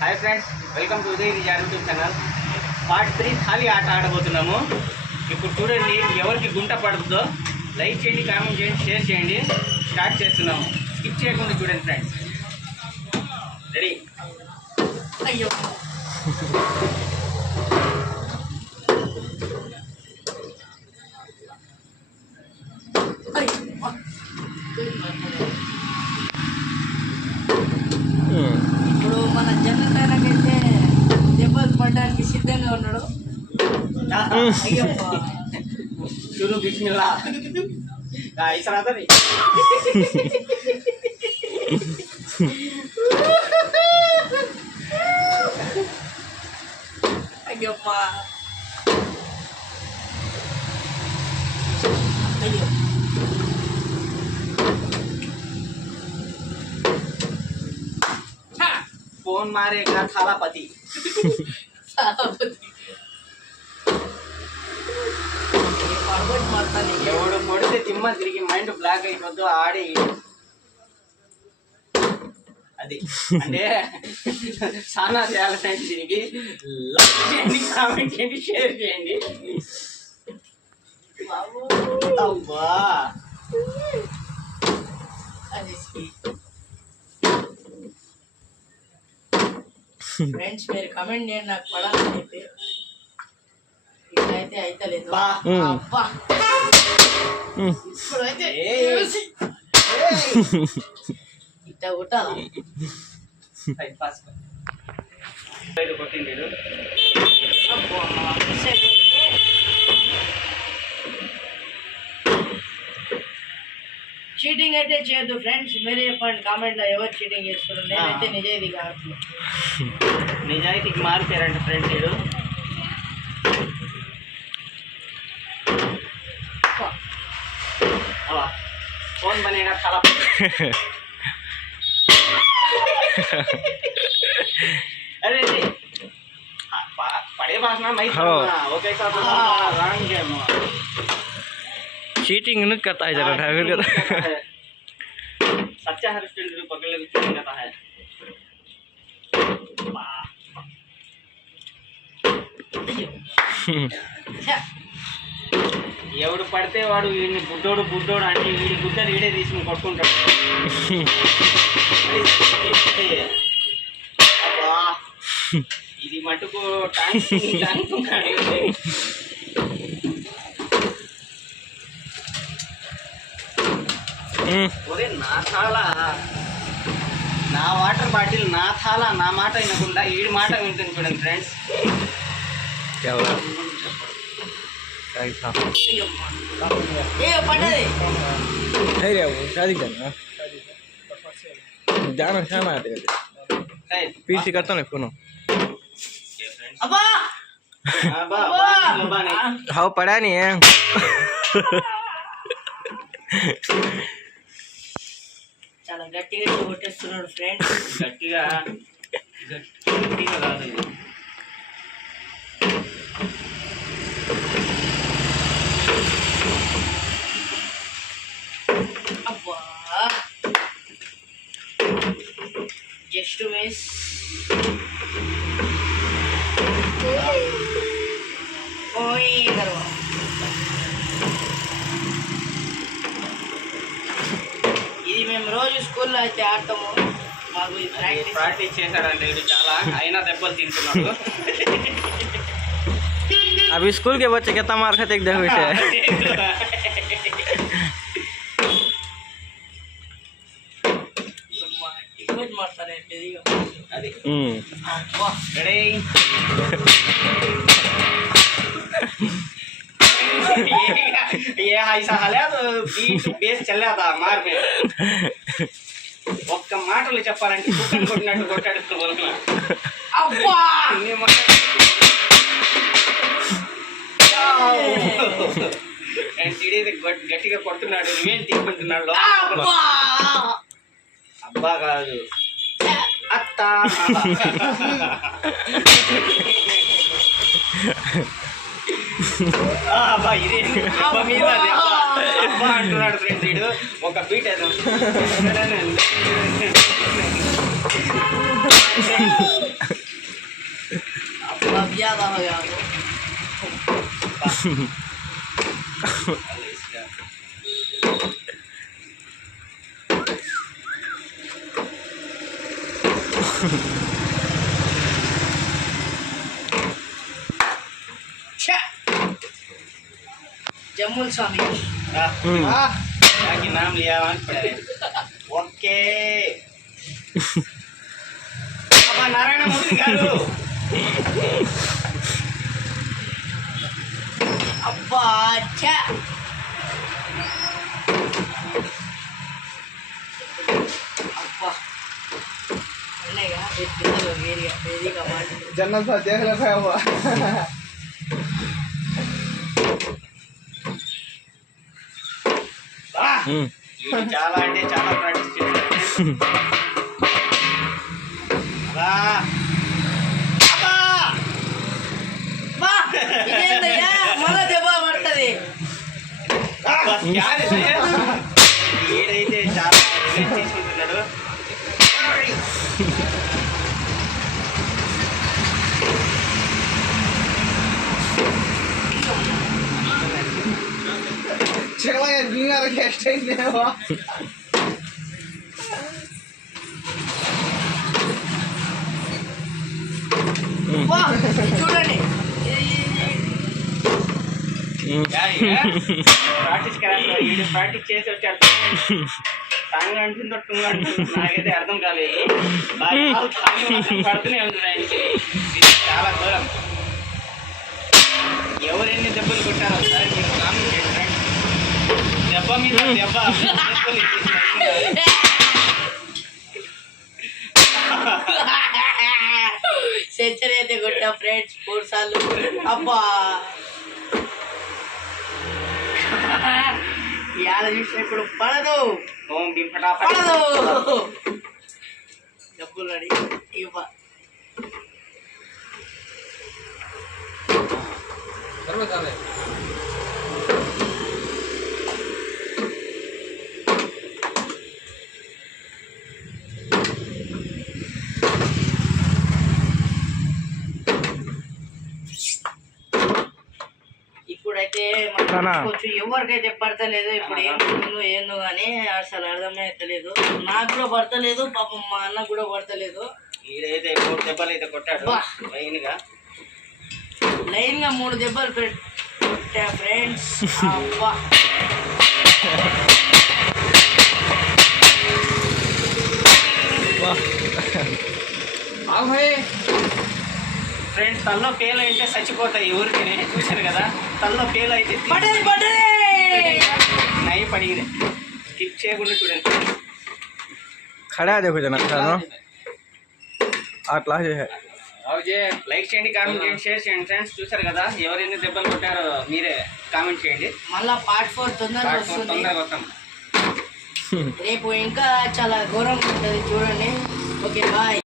Hi friends, welcome to Uday रिजा YouTube channel. Part 3 थाली आट आडबोతున్నాము। ఇప్పుడు చూడండి ఎవరికి గుంట పడుతుందో లైక్ చేయండి, కామెంట్ చేయండి, షేర్ చేయండి। స్టార్ట్ చేస్తున్నాము, స్కిప్ చేయకుండా చూడండి ఫ్రెండ్స్। రెడీ? అయ్యో ఇప్పుడు మన జనతారకైతే దెబ్బలు పడడానికి సిద్ధంగా ఉన్నాడు। शुरू बिस्मिल्लाह गाइस आता नहीं అయ్యప్పా అయ్యో फोन मारेगा थालापति ఎవడు కొడితే తిమ్మ తిరిగి మైండ్ బ్లాక్ అయిపోద్దు ఆడి అది అంటే చాలా చేయాలి ఫ్రెండ్స్। దీనికి లైక్ చేయండి, కామెంట్ చేయండి, షేర్ చేయండి। అబ్బా ఫ్రెండ్స్ మీరు కమెంట్ చేయండి, నాకు పడాలని చెప్పి ఇదైతే అయితే లేదు। ఇప్పుడైతే ఇట్లా కొట్టాలా కొట్టింది చీటింగ్ అయితే చేయొద్దు ఫ్రెండ్స్। మీరే చెప్పండి కామెంట్ లో ఎవరు చీటింగ్ చేస్తారు। నేనైతే నిజాయితీ కాదు, నిజాయితీకి మారిపోయారంట ఫ్రెండ్స్ వీడు। कौन बनेगा थाला अरे पड़े बासना मैं ओके का रंग गेम चीटिंग नहीं करता है जरा ड्राइवर करता है। सच्चा हर स्टूडेंट पकड़ ले चीटिंग करता है। ఎవడు పడితే వాడు వీడిని బుడ్డోడు బుడ్డోడు అంటే వీడి గుడ్డలు వీడే తీసుకుని కొట్టుకుంటాడు। ఇది మటుకు ట్యాంక్ ఒరే నా థాలా, నా వాటర్ బాటిల్ నా థాలా, నా మాట వినకుండా వీడి మాట వింటుంది చూడండి ఫ్రెండ్స్। जाना खाना पीछे करता ना फोन हाँ पड़ा नहीं है। చాలా గట్టిగా కొట్టేస్తున్నాడు ఫ్రెండ్స్। గట్టిగా కాదు ఇది। అబ్బా జస్ట్ మిస్। ఓయ్ గర్వ ఇది మేము రోజు స్కూల్లో అయితే ఆడతాము। మాకు ప్రాక్టీస్ చేశాడంటే ఇది చాలా, అయినా దెబ్బలు తింటున్నాడు। अभी स्कूल के बच्चे कितना मार खाते एक देखो इसे ಮಾಡ್ತಾರೆ అది అబ్బా రెడీ ये ऐसा हाल है तो बीट बेस चल रहा था मार में ఒక్క మాటలు చెప్పాలంటే కుక్కని కొట్టినట్టు కొట్టాడు బొలకలా। అబ్బా గట్టిగా కొడుతున్నాడు, నువ్వేం తీసుకుంటున్నాడు? అబ్బా కాదు అత్త అబ్బా ఇదే మీద అబ్బా అంటున్నాడు ఫ్రెండ్స్ వీడు। ఒక బీట్ ఏదో ज्यादा हो गया जम्मूल स्वामी क्या नाम लिया ओके अब नारायण मूर्ति गारू अब्बा अच्छा अब्बा का मेरी का मान जन्नत पर देख रखा हुआ చాలా అంటే చాలా ప్రాక్టీస్ చేశాను మళ్ళా దెబ్బ పడుతుంది ఏడైతే చాలా తీసుకుంటున్నాడు చూడండి ప్రాక్టీస్ ప్రాక్టీస్ చేసి వచ్చాడు టాంగ్ అంటుందో టుంగ్ అంటుందో నాకైతే అర్థం కాలేదు పడుతూనే ఉంది ఆయనకి ఇది చాలా దూరం ఎవరు ఎన్ని దెబ్బలు కొట్టారో ఒకసారి మీరు కామెంట్ చేయండి దెబ్బ మీద దెబ్బ సెంచరీ అయితే కొట్టా ఫ్రెండ్స్ 4 సార్లు అబ్బా యాడ చూసిన ఇప్పుడు పడదు ఓం బింపటా పడదు డబ్బులు రెడీ ఇవ్వ ఇప్పుడైతే కొంచెం ఎవరికైతే పడతలేదు ఇప్పుడు ఏందో కానీ అసలు అర్థమైతలేదు నాకు కూడా పడతలేదు పాపం మా అన్న కూడా పడతలేదు ఈడైతే 3 దెబ్బలు అయితే కొట్టాడు లైన్ గా 3 దెబ్బలు పెట్టా ఫ్రెండ్స్ అబ్బా ఫ్రెండ్స్ తల్లో పేలు అయితే చచ్చిపోతాయి ఊరికి చూశారు కదా తల్లో పేలు అయితే నై పడిగినాయి స్కిప్ చేయకుండా చూడండి खड़ा है देखो जना అట్లా లైక్ చేయండి కామెంట్ చేయండి షేర్ చేయండి ఫ్రెండ్స్ చూశారు కదా ఎవరు ఎన్ని దెబ్బలు కొట్టారో మీరే కామెంట్ చేయండి మళ్ళా పార్ట్ 4 తొందరగా వస్తాం రేపు ఇంకా చాలా ఘోరంగా ఉంటుంది చూడండి ఓకే బాయ్